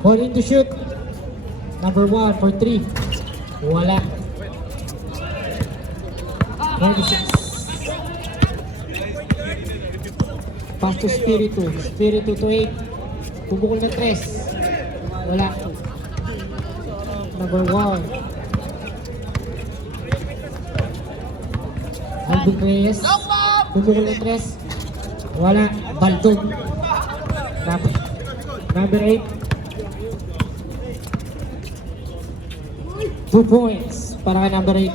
Calling to shoot. Number 1 for 3. Wala. 26. Pass to Spiritu. Spiritu to 8. Bubukol ng 3. Wala. Number 1. Alvin Reyes. Bubukol ng 3. Wala. Baldog. Number 8. 2 points para kay number 8.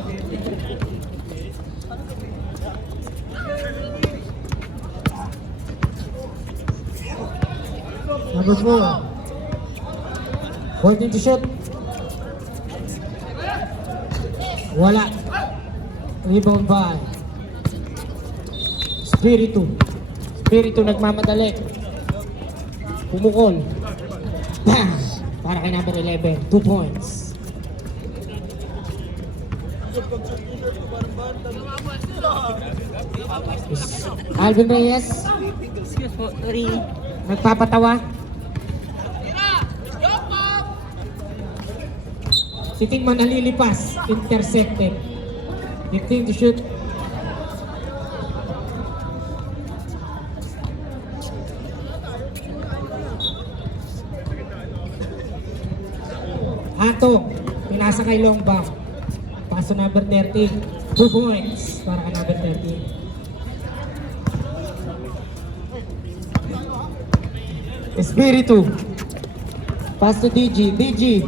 Number 4. 14 to shoot. Wala. Rebound by Spiritu. Spiritu nagmamadali. Pumukol. Bam! Para kay number 11. 2 points. Alvin Reyes. Nagpapatawa. Si Tingman nalilipas. Intercepted. 15 to shoot. Ato. Pinasa kay Longbang. Paso number 13. 2 points para kay number 13. Espiritu. Pass to DG. DG.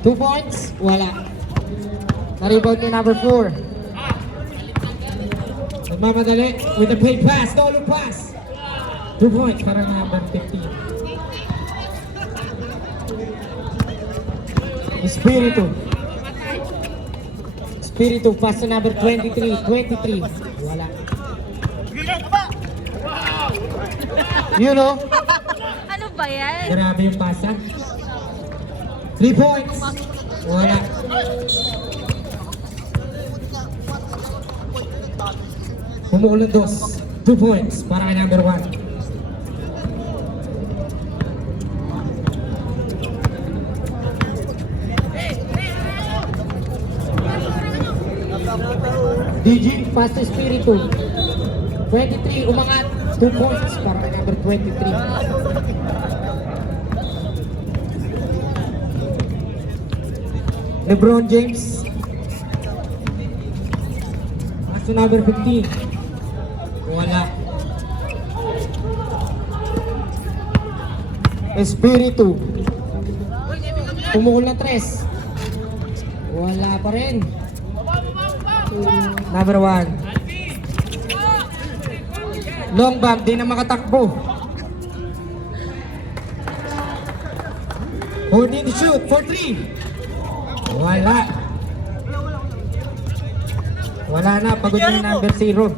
2 points. Wala. Na-rebound ni number 4. Nagmamadali with a play pass. No-look pass. 2 points para number 15. Espiritu. Espiritu. Pass to number 23. 23. Wala. You know? Ano ba yan? Grabe yung pasa. 3 points. Wala. Pumuulan 2. 2 points para kay number 1. DG, pass to Spiritu. 23, umangat. 2 points para kay number 23. LeBron James. Pass to number 15. Wala. Espiritu. Pumukol na 3. Wala pa rin. Number 1. Long bomb, di na makatakbo. 14 to shoot, for 3. Wala. Wala na, pagod na number 0.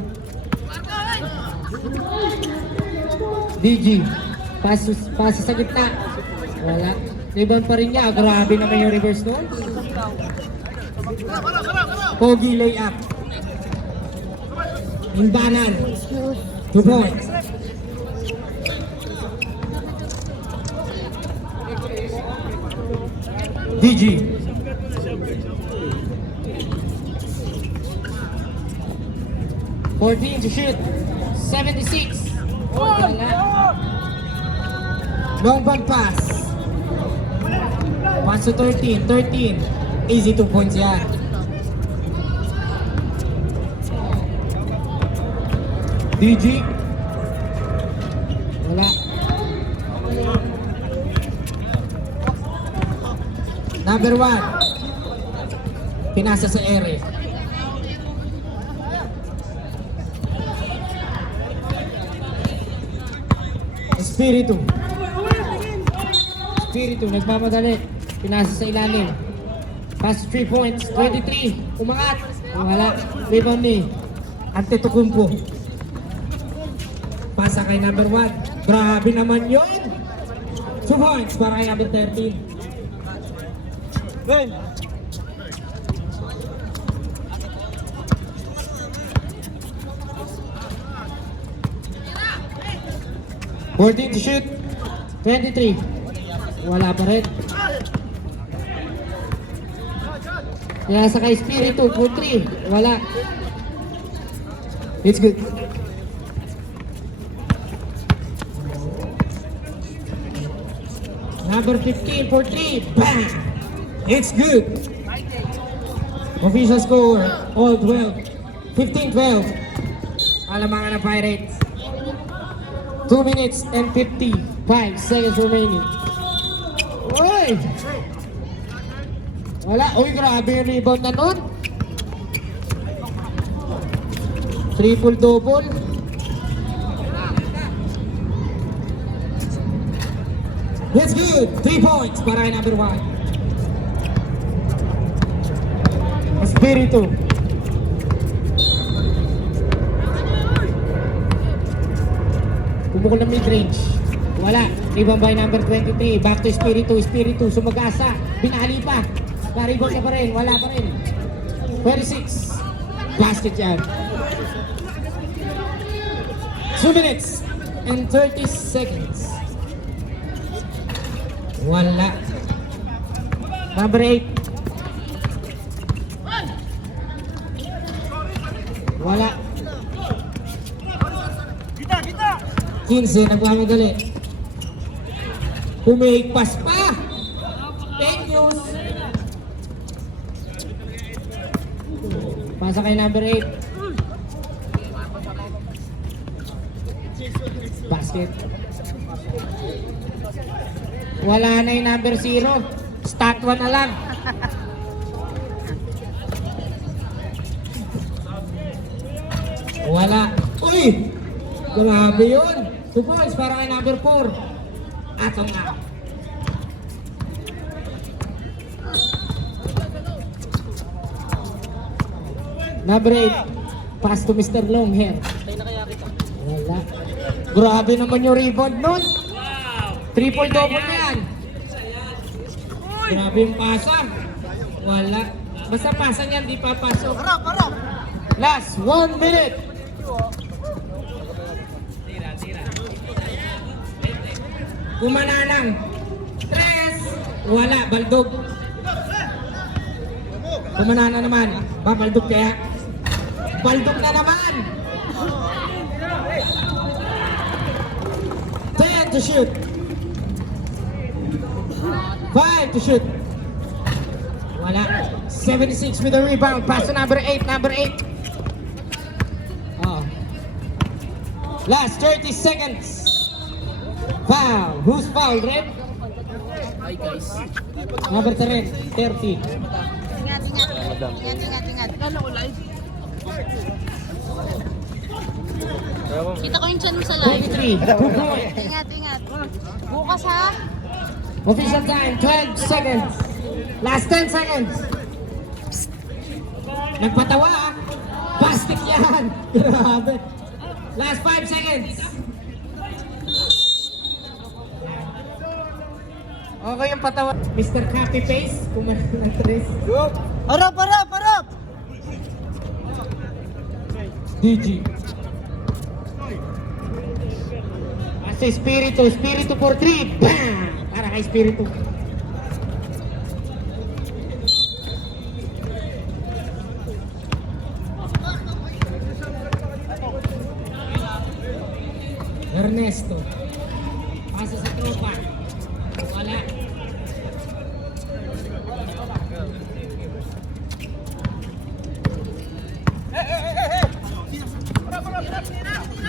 DG, pass sa gitna. Wala. Rebound pa rin niya, grabe naman yung reverse noon. Pogi layup. Imbanan. 2 points. DG. To shoot. 76. Wala. Long ball pass. Pass to 13. 13. Easy 2 points yan. DG. Wala. Number 1. Pinasa sa ere. Espiritu. Espiritu, nagmamadali. Pinasa sa ilalim. Pass 3 points. 23. Umangat. Wala. Rebound ni Antetokounmpo. Pasa kay number 1. Grabe naman yun. 2 points para kay number 13. Ben! 14 to shoot. 23. Wala pa rin. Kaya sa kay Espiritu, for 3. Wala. It's good. Number 15 for 3. Bang! It's good. Official score, all 12. 15-12. Alamangan ng Pirates. 2 minutes and 55 seconds remaining. Uy! Wala. Uy, grabe yung rebound na nun. Triple-double. That's good. 3 points para kay number 1. Espiritu. Pumukol ng mid-range. Wala. Rebound by number 23. Back to Espiritu. Espiritu sumagasa. Binali pa. Rebound na pa rin. Wala pa rin. 26. Basket yan. 2 minutes and 30 seconds. Wala. Number 8. Wala. 15, nagmamadali. Humigpas pa. Fake news. Pasa kay number 8. Basket. Wala na yung number 0. Stat 1 na lang. Wala. Uy! Grabe yun. 2 points para kay number 4. Ato nga. Number 8. Pass to Mr. Longhair. Wala. Grabe naman yung rebound nun. Triple-double na yan. Grabe yung pasa. Wala. Basta pasa niyan, di papasok. Last 1 minute. Kumananang. 3. Wala. Baldog. Kumanana naman. Baldog kaya. Baldog na naman. 10 to shoot. 5 to shoot. Wala. 76 with the rebound. Pass to number 8. Number 8. Oh. Last 30 seconds. Foul. Who's foul, Red? Hi guys. Number 30. Ingat. Kita ko yung chan mo sa live. 23. 2 points. Ingat. Bukas ha. Official time. 12 seconds. Last 10 seconds. Nagpatawa ah. Plastic yan. Grabe. Last 5 seconds. Okay yung patawa. Mr. Happy Face. Kumain ng 3. Harap! DG. Asa Espiritu. Espiritu for 3. Bam! Para kay Espiritu. Ernesto. Pasa sa tropa. Wala.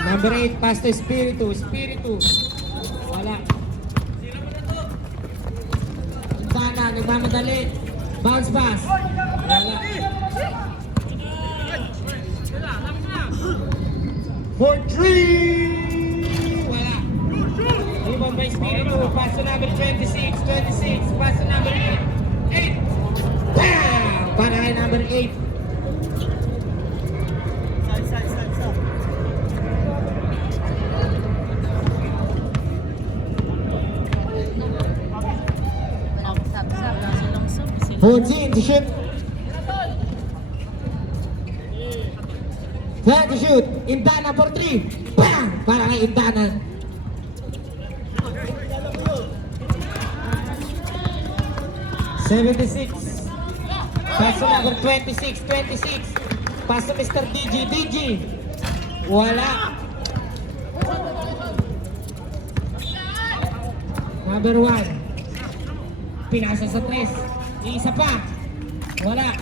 Number 8, pass to Espiritu. Wala. Sana, nagmamadali. Bounce pass. Wala. For 3. Wala. Rebound by Espiritu. Pass to number 26. Pass to number 8. Bam! Para kay number 8. Sab. 14 to shoot. 10 to shoot. Indana for 3. Bam! Para kay Indana. 76. Pass to number 26. Pass to Mr. DG. Wala. Number 1. Pinasa sa 3. Isa pa. Wala.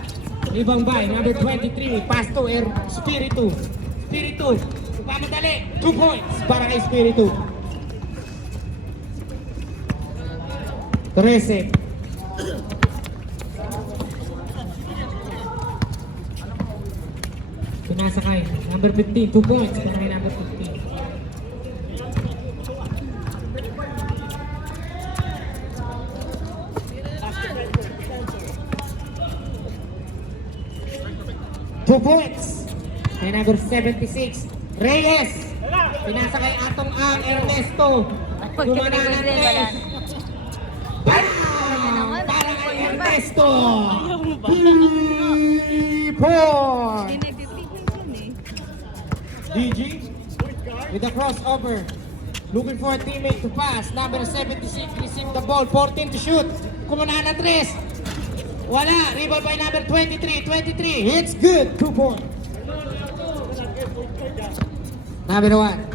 Ibang by. Number 23. Pass to Spiritu. Pamadali. 2 points para kay Spiritu. 13. Pinasakay. Number 15. 2 points para kay number 15. Two points. Kay number 76. Reyes. Pinasakay atong ang Ernesto. Gumana ng Reyes. Bam! Para kay Ernesto. 3 points. DG with the crossover. Looking for a teammate to pass. Number 76 receive the ball. 14 to shoot. Kumuna ng 3. Wala. Rebound by number 23. It's good. 2 points. Number 1.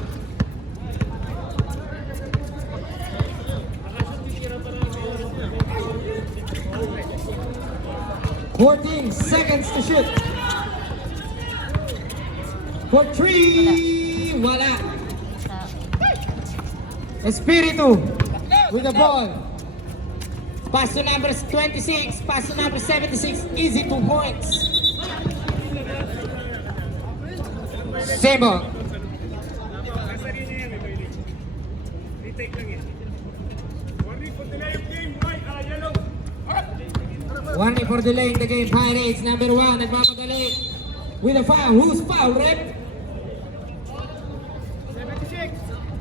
"14 seconds to shoot. For 3. Wala. Espiritu with the ball. Pass to number 26. Pass to number 76. Easy 2 points. Sebo. Warning for delay in the game. Pirates number 1. Nagmamadali with a foul. Who's foul, Rep?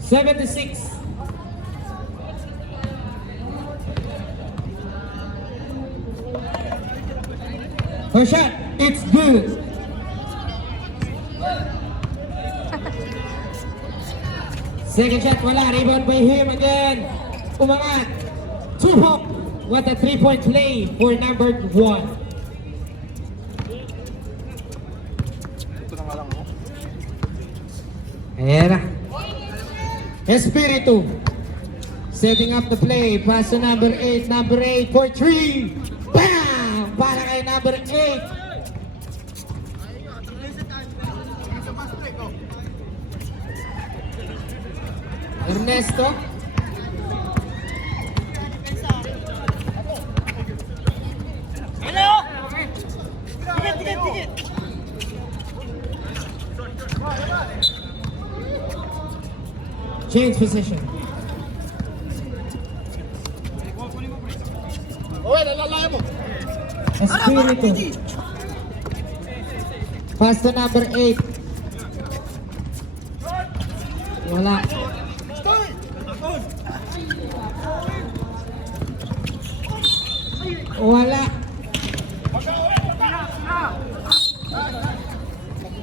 76. First shot, it's good. Second shot, wala. Rebound by him again. Umangat. 2 hook. What a 3-point play for number 1. Ayan na. Espiritu. Setting up the play. Pass to number 8. Number 8 for 3. Bam! Para kay number 8. Ernesto. Change position. Espiritu. Pass to number 8. Wala. Wala.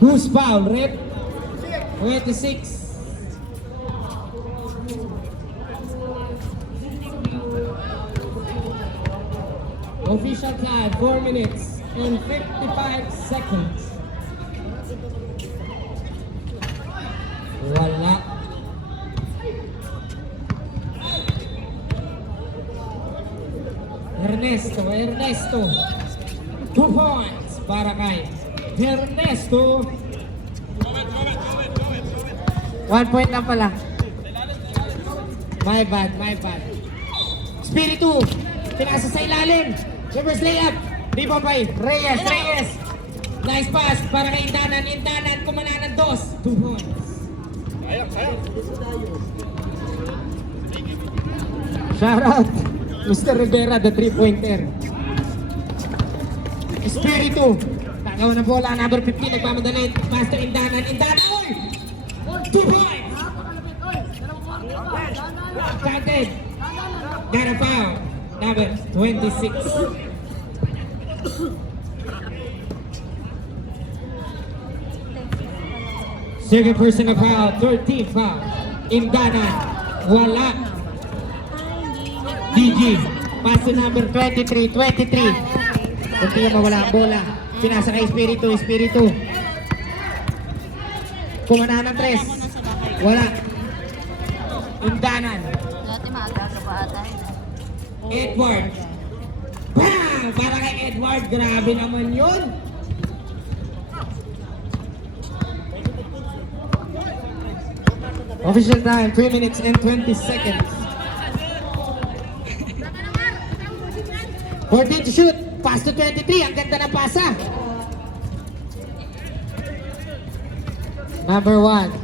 Who's foul, Rep? 26. Official time, 4 minutes and 55 seconds. Wala. Ernesto. 2 points para kay Ernesto. 1 point lang pala. My bad. Spiritu. Pinasa sa ilalim. Reverse layup. Rebound by Reyes. Nice pass para kay Indanan. Kumana ng 2 points. Shout out Mr. Rivera, the 3-pointer. Espiritu. Tagaw na bola. Number 15. Nagmamadali. Master Indanan. Oy! 2 points. Counted. Got a foul. Number 26. Second personal foul. 13th foul. Indanan. Wala. DG. Pass to number 23. Kunti yung mawala ang bola. Pinasa kay Espiritu. Kumana ng 3. Ako na sa bahay. Wala. Indanan. Dati maaga ka pa ata. Edward. Bang! Para kay Edward. Grabe naman yun. Official time, 3 minutes and 20 seconds. 14 to shoot. Pass to 23. Ang ganda ng pasa. Number 1.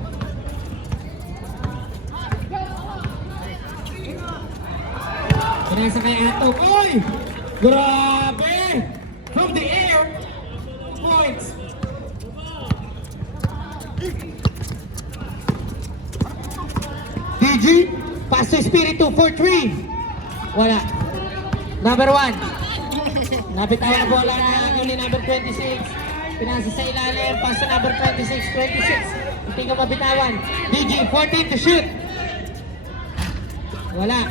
Pinasa kay Atok. Oy! Grabe! From the air. Points. DG. Pass to Espiritu for 3. Wala. Number 1. Nabitawan na bola na uli number 26. Pinasa sa ilalim. Pass to number 26. Hindi ka mabitawan. DG, 14 to shoot. Wala.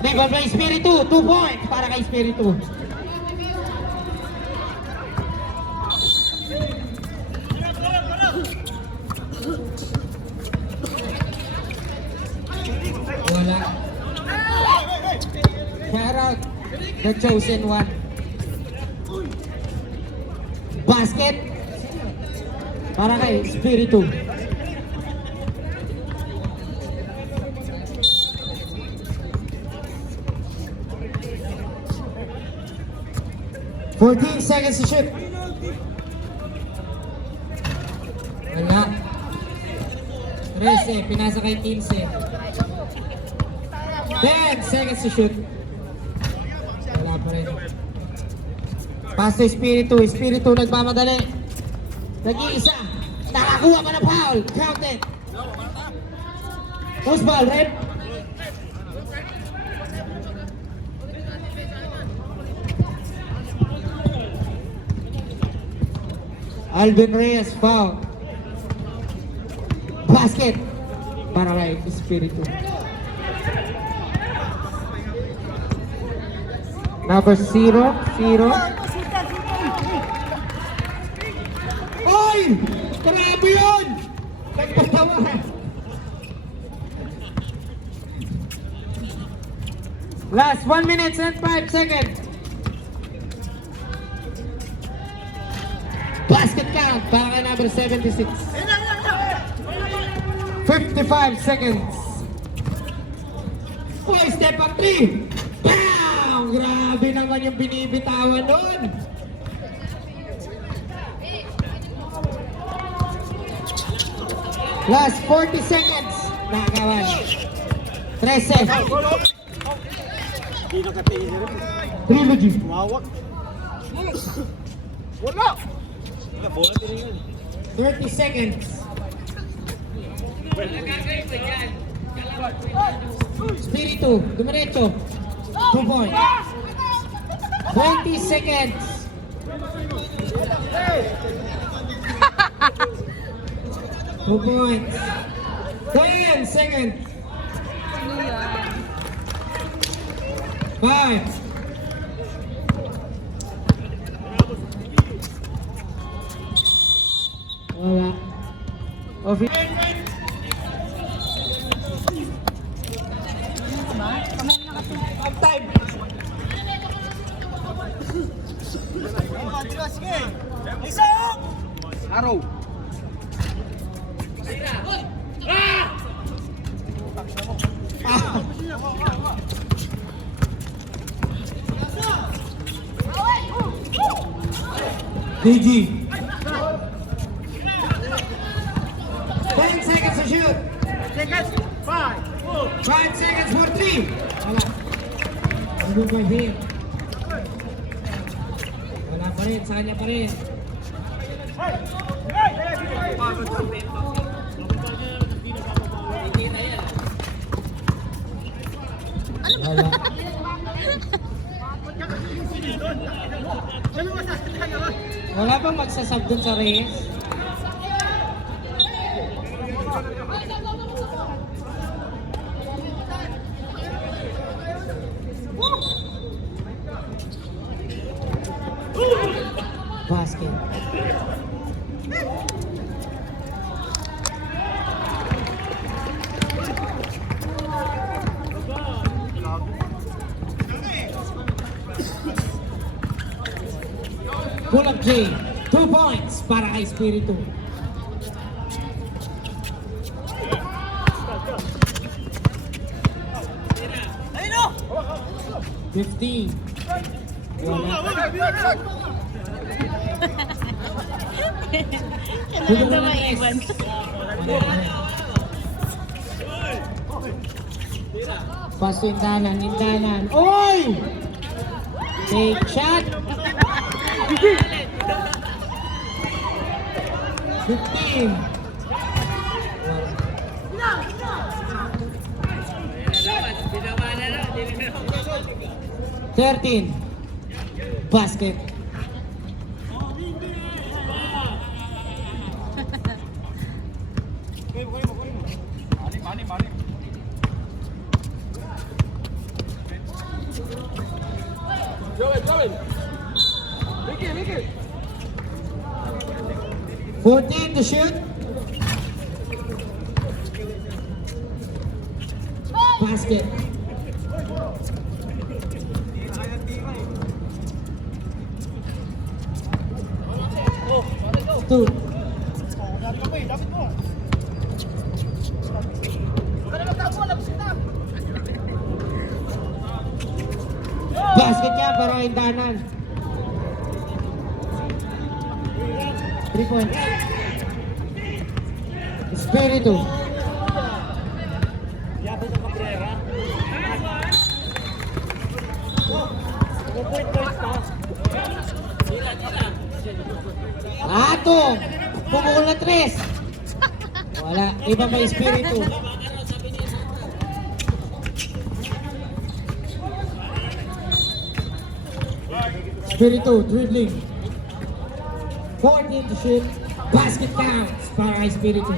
Di ba may Espiritu? 2 points para kay Espiritu. Wala. Shout out the chosen one. Basket para kay Espiritu. "14 seconds to shoot." Wala. 13, pinasa kay 15. 10 seconds to shoot. Wala pa rin. Pass to Espiritu. Espiritu nagmamadali. Nag-iisa. Nakakuha ka na foul. Counted. Who's ball, rep? Alvin Reyes foul. Basket para kay Espiritu. Number 0. Oy! Grabe yun! Nagpatawa. Last 1 minute and 5 seconds. Basket count para kay number 76. 55 seconds. Boy, step up 3. Bam! Grabe naman yung binibitawan nun. Last 40 seconds. Nakakawan. 13. Trilogy. Wawak. Wala. 30 seconds. Espiritu, dumiretso. 2 points. 20 seconds. 2 points. 10 seconds. 5. Wala. Time. Sige. Isang. Araw. DG. 10 seconds to shoot. Seconds. 5. 5 seconds for 3. Wala. Ano ba here? Wala pa rin. Sa kanya pa rin. Wala. Wala bang magsasab dun sa Reyes? Basket. Pull up J. 2 points para kay Espiritu. Ayun o! 15. Wala. Kailangan na maiwan. Pass to Indanan, Indanan. Oy! Take shot. 15. Thirteen. Basket. Mani. 14 to shoot. Basket. Two. Basket niya para Indanan. 3 points. Espiritu. Ato! Pumukul na 3. Wala. Iba pa Espiritu. Espiritu, dribbling. 14 to shoot. Basket counts para Espiritu.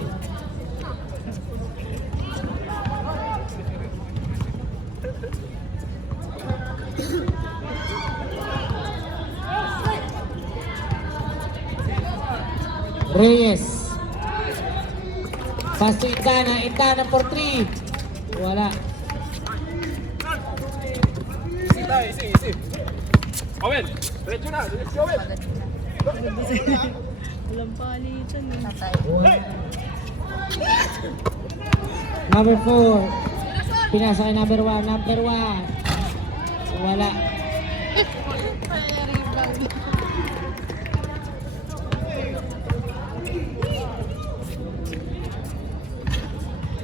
Reyes. Pass to Intana. Intana for 3. Wala. Easy. Owen, diretso na. Diretso, Owen. Walang palitan eh. Tatay. Wala. Number 4. Pinasa kay number 1. Number 1. Wala.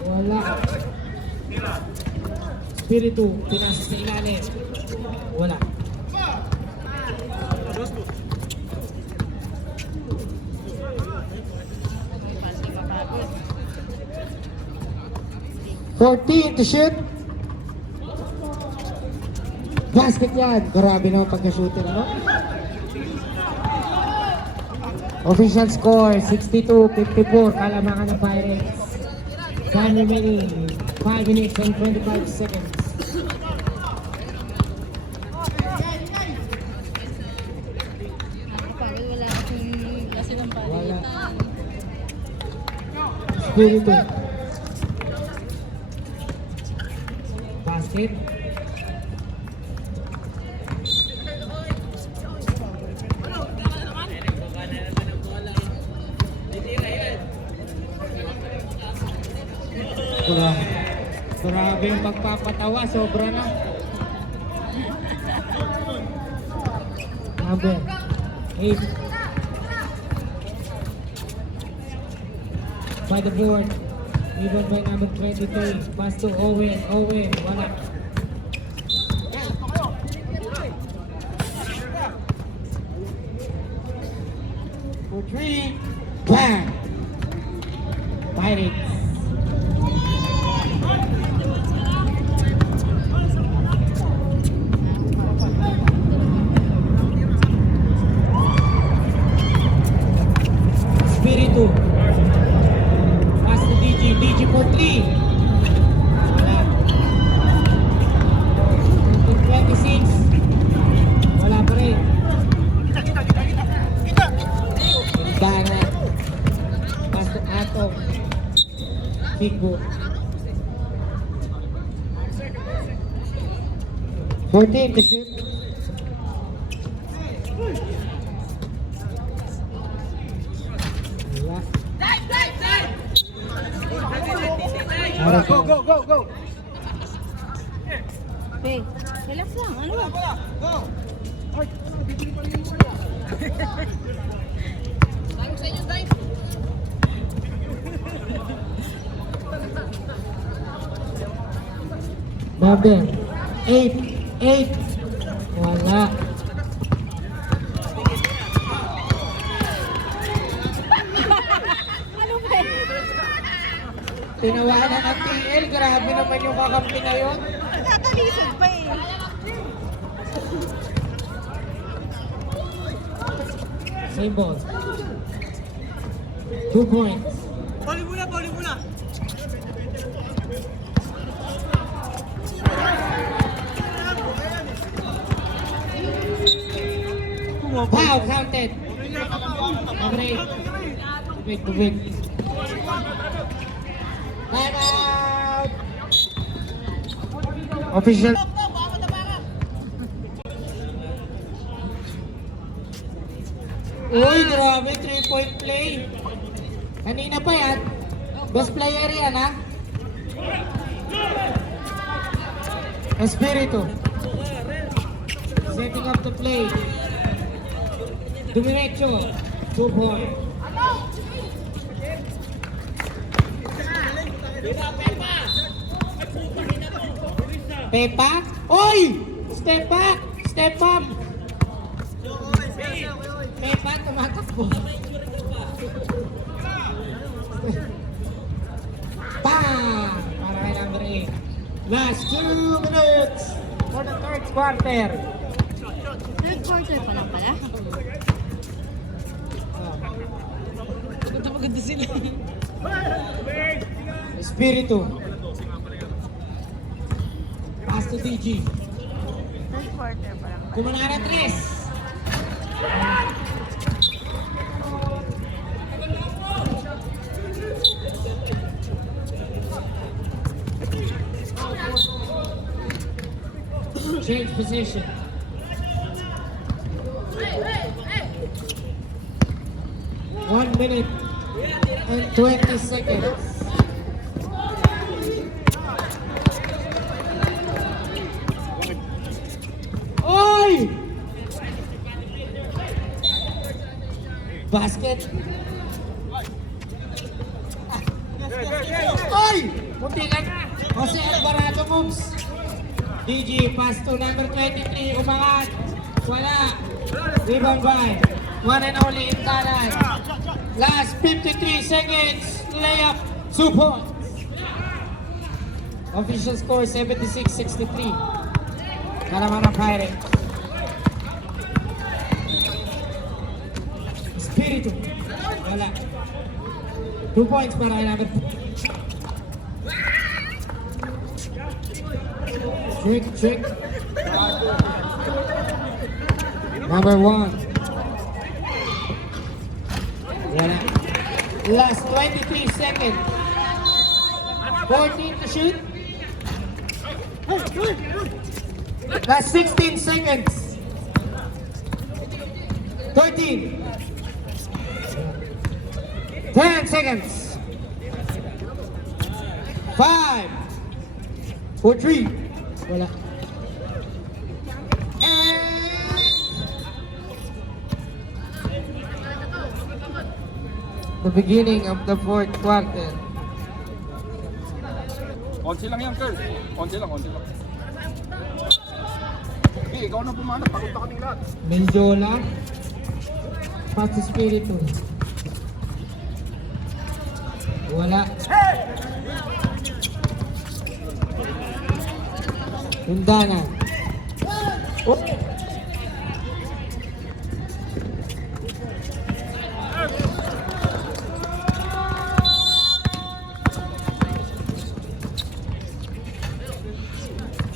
Wala. Espiritu. Pinasa sa ilalim. Wala. Fourteen to shoot. Basket yan. Grabe naman pagka-shooter, no? Official score, 62-54. Kalamangan ng Pirates. Time remaining, 5 minutes and 25 seconds. Pag wala kasing kasi ng palitan. Espiritu. Basket. Grabe yung magpapatawa, sobra na. Number 8. By the board, even by number 23. Pass to Owen. Owen, wala. For 3. Bang! Pirates. Espiritu. Pass to DG. DG for 3. Wala. Kickball. 14 to shoot. Wala. Harap Go, lang. go, go, go! Okay, relax lang. Ano ba? Go! Number 8. 8. Wala. Ano ba? Tinawanan ng TL. Grabe naman yung kakampi ngayon. Nakakalisod pa eh. Same ball. 2 points. Bali muna, bali muna! Wow, counted. Number 8. Wait. Time out. Official. Uy, grabe, 3-point play. Kanina pa yan. Best player yan, ha? Espiritu. Setting up the play. Dumiretso. 2 points. Pepa? Oy! Step back! Step up! Pepa, tumatakbo. Bang! Para kay number 8. Last 2 minutes for the third quarter. Third quarter pa lang pala. Maganda maganda sila. Espiritu. Pass to DG. Third quarter pa lang pala. Kumanara 3. Change position. One minute and 20 seconds. Oy! Basket. Oy! Munti lang. Jose Alvarado moves. DG, pass to number 23, umangat. Wala. Rebound by one and only Intalan. Last 53 seconds. Layup, 2 points. Official score 76-63. Kalaman ng Pirates. Espiritu. Wala. 2 points para kay number 2. Trick. Number 1. Wala. Last 23 seconds. 14 to shoot. Last 16 seconds. 13. 10 seconds. 5. 4, 3. Wala. The beginning of the fourth quarter. Konsi lang yan, Curl. Konsi lang. Okay, ikaw na pumanap. Pagod na kaming lahat. Menjola. Pass to Espiritu. Wala. Hundana. Oh.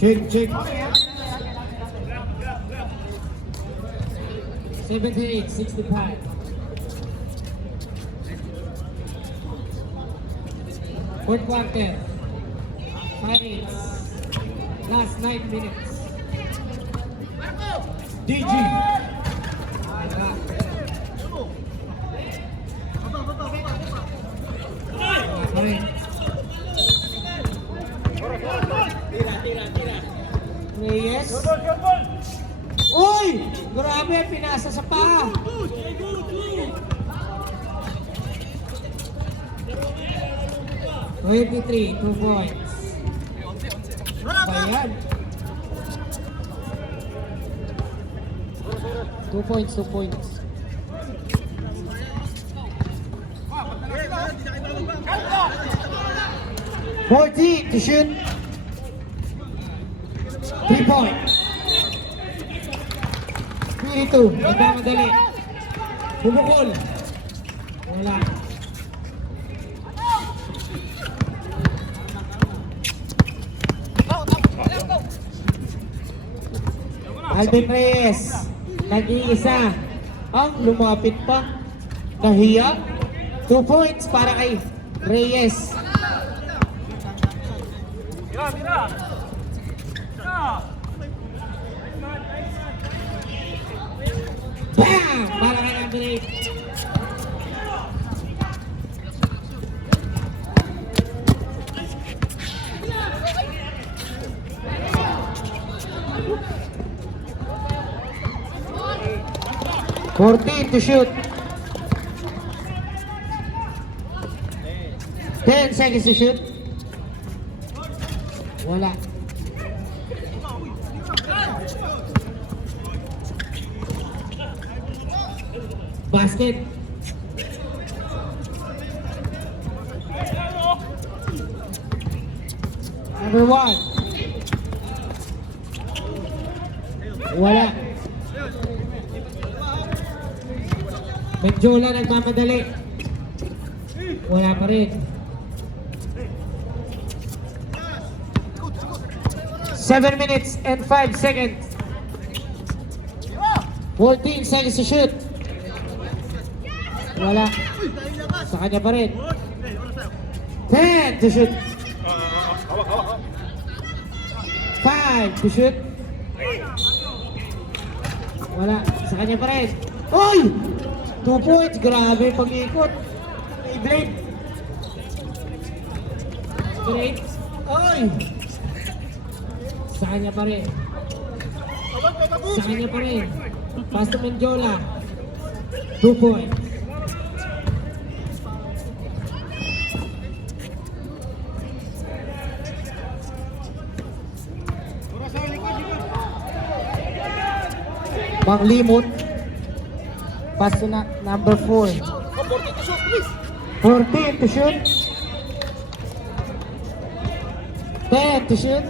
Check. 78-65. Fourth quarter. Fights. Last 9 minutes. DG. Alright. Reyes. Uy! Grabe, pinasa sa paa. $23, 2 points. Bayan. 2 points, 2 points. $40 to shoot. 3 points. 22, nagmamadali. Bumukol. Wala. Alvin Reyes, nag-iisa. Ang lumapit pa. Nahiya. 2 points para kay Reyes. Bam! Para kay Andre. $14 to shoot. 10 seconds to shoot. Wala. Basket. Number 1. Wala. Medjola nagmamadali. Wala pa rin. 7 minutes and 5 seconds. 14 seconds to shoot. Wala. Sa kanya pa rin. 10 to shoot. 5 to shoot. Wala. Sa kanya pa rin. Uy! 2 points. Grabe pag-ikot. Blade. Straight. Uy! Sa kanya pa rin. Sa kanya pa rin. Pass to Menjola. 2 points. Panglimot. Pass to na number 4. 14 to shoot. 10 to shoot.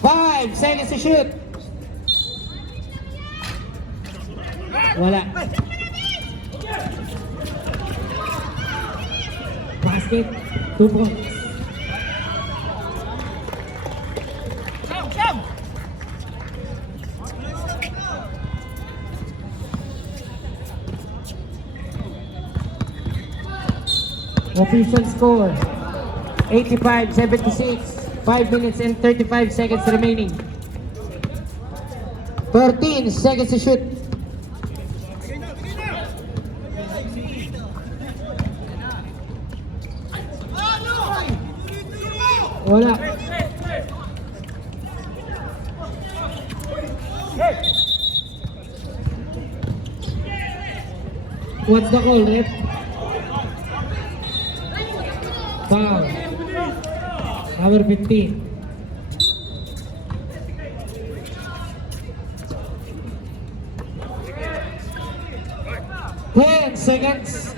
5 seconds to shoot. Wala. Basket. 2 points. Official score 85-76. 5 minutes and 35 seconds remaining. 13 seconds to shoot. Wala. What's the call, ref? Foul. Number 15. Ten seconds.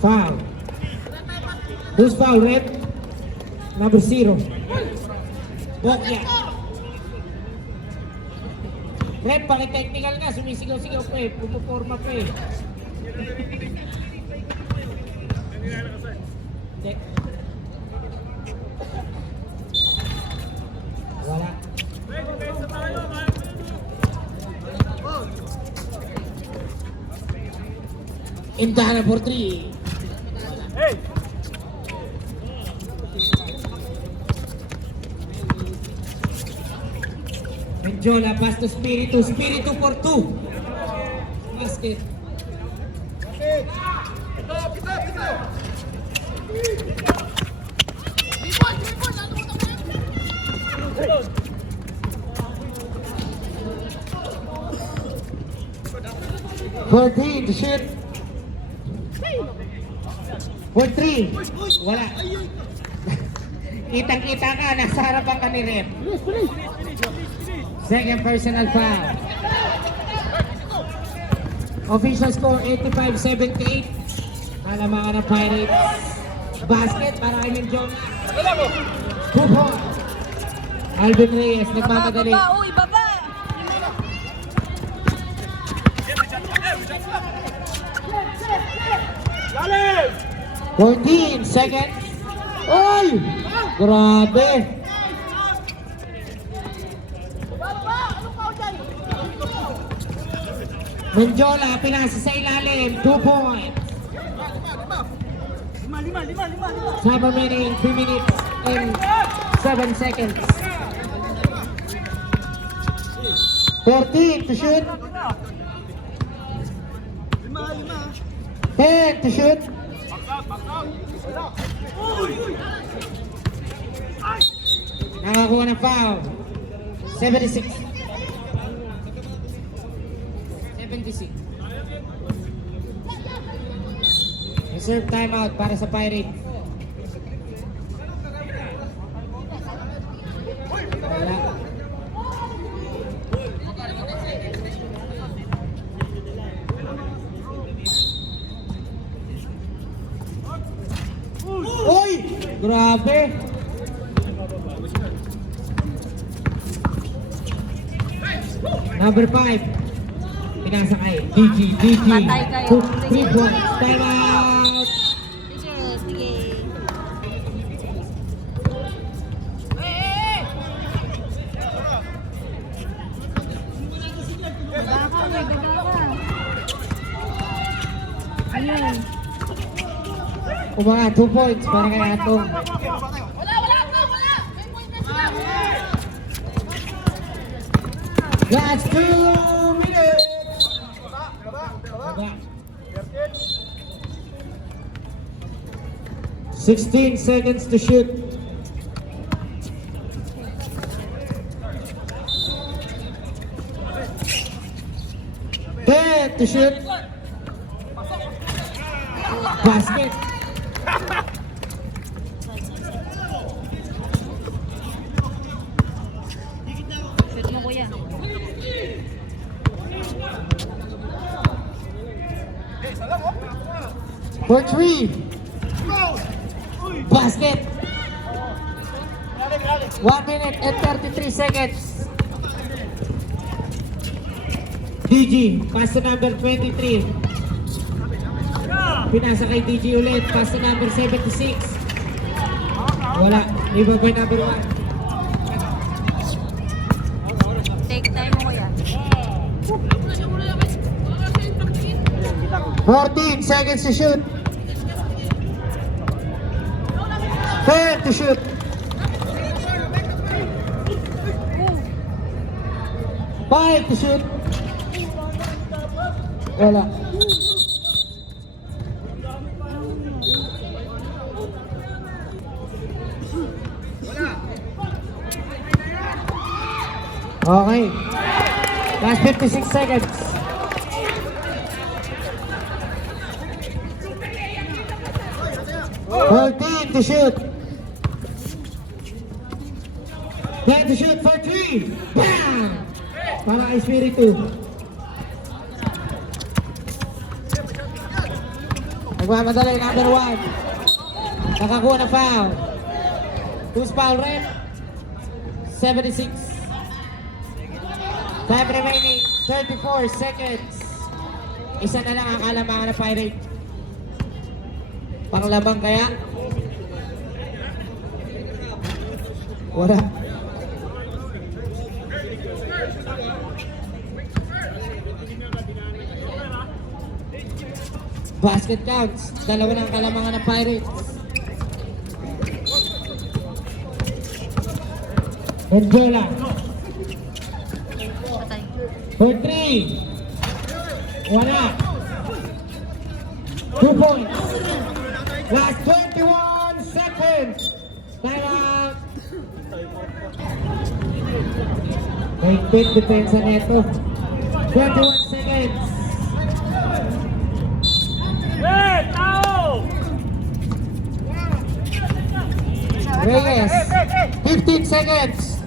Foul. Who's foul, red? Number 0. Bokya. Red, paki-technical nga. Sumisigaw-sigaw pa eh. Pumuporma pa eh. Check. Wala. Quintana for 3. Menjola pass to Spiritu. Spiritu for 2. Basket. Fourteen to shoot. For 3. Wala. Kitang-kita ka, nasa harapan ka ni Rep. Second personal foul. Official score 85-78. Alamangan ng Pirates. Basket para kay Menjola. 2 points. Alvin Reyes nagmamadali. Uy, baba! 14 seconds. Oy! Grabe. Menjola, pinasa sa ilalim. 2 points. Time remaining 3 minutes and 7 seconds. 14 to shoot. 10 to shoot. Nakakuha ng foul. 76. 76. Reserve timeout para sa Pirates. Wala. Uy! Grabe! Number 5. Pinasa kay DG. Patay kayo. 3 points. Time out! Sige, sige. Baba ka, may baba ka. Ayun. Umanga 2 points para kay Atong. Last 2 minutes! Baba. 16 seconds to shoot. Ten to shoot. Basket. Shoot mo, kuya. For 3. Basket. 1 minute and 33 seconds. DG, pass to number 23. Pinasa kay DG ulit, pass to number 76. Wala, iba by number 1. Take time mo, kuya. 14 seconds to shoot. 10 to shoot. 5 to shoot. Wala. Okay. Last 56 seconds. 14 to shoot. 10 to shoot for 3. Bam! Para kay Spiritu. Nagmamadali, number 1. Nakakuha na foul. Who's foul, Rep? 76. Time remaining 34 seconds. Isa na lang ang kalamangan na Pirate. Panglabang kaya? Wala. Basket counts. Dalawa ng kalamangan ng Pirates. Enjola. Patay. For 3. Wala. 2 points. Last 21 seconds. Time out. Mahigpit depensa neto. 21 seconds. Reyes. 15 seconds.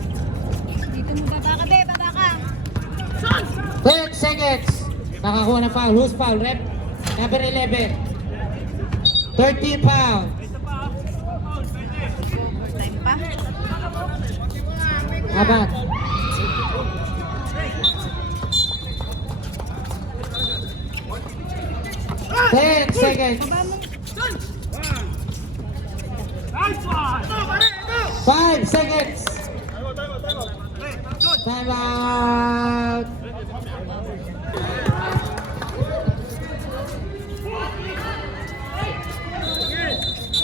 Dito mo baba ka, be. Baba ka. 10 seconds. Nakakuha ng foul. Who's foul? Rep? Number 11. 13 foul. Time pa. Abat. Ten seconds. Baba mo. 5 seconds. Time out.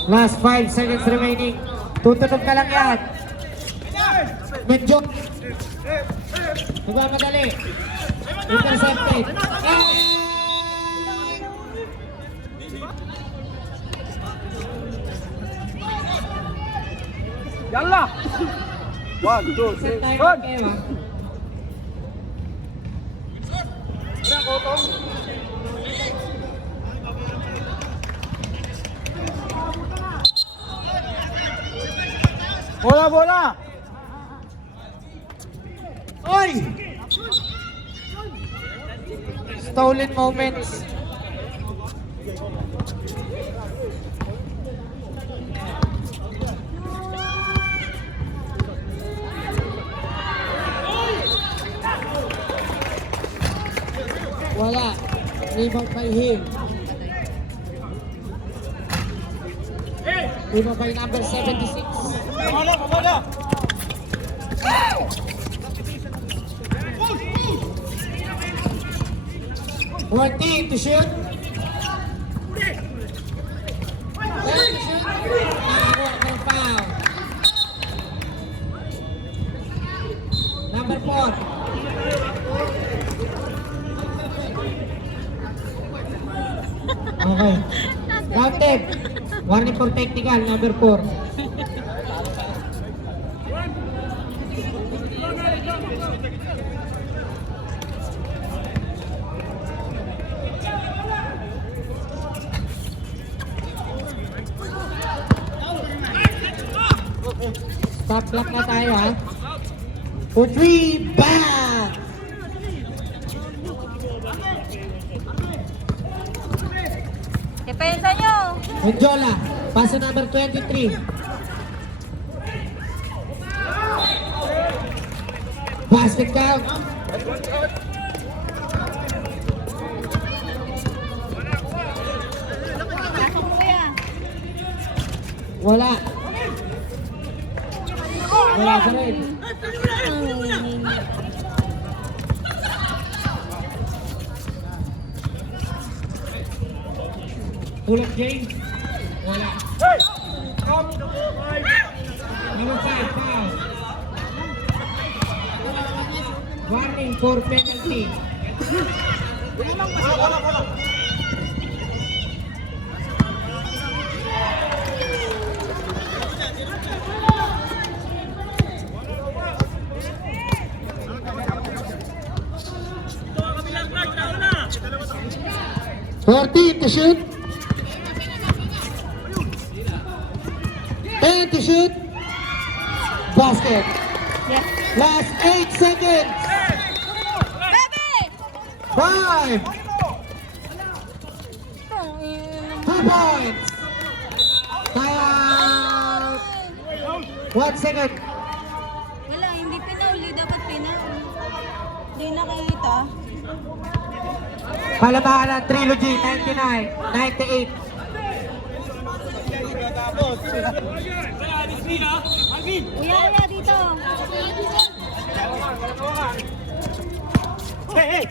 Last 5 seconds remaining. Tutunog ka lang yan. Medyo. Nagmamadali. Intercepted. Ay! Yalla! 1, 2, 3, Time run! kayo, ah. Bola, bola! Oy! Stolen moments. Wala. Rebound by him. Rebound by number 76. Bola, bola! 14 to shoot. 10 to shoot. Nakakuha ng foul. Number 4. Okay. Counted. Warning for technical, number 4. Stop block na tayo ha. For 3, bang! Depensa nyo. Enjola, paso number 23. Basket count. Pasok mo kuya. Wala. Wala pa rin. Tulad James. Wala. Number 5, foul. Warning for penalty. Fourteen to shoot. 10 to shoot. Basket. Yes. Last 8 seconds. Baby! 5. 2 points. Time out. 1 second. Wala, hindi pinauli. Dapat pinauli. Hindi nakita. Palamahan ng Trilogy, 99, 98. Kuya, kuya, dito. Hey, hey!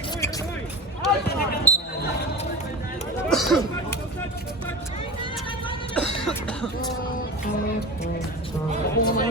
Nakuha man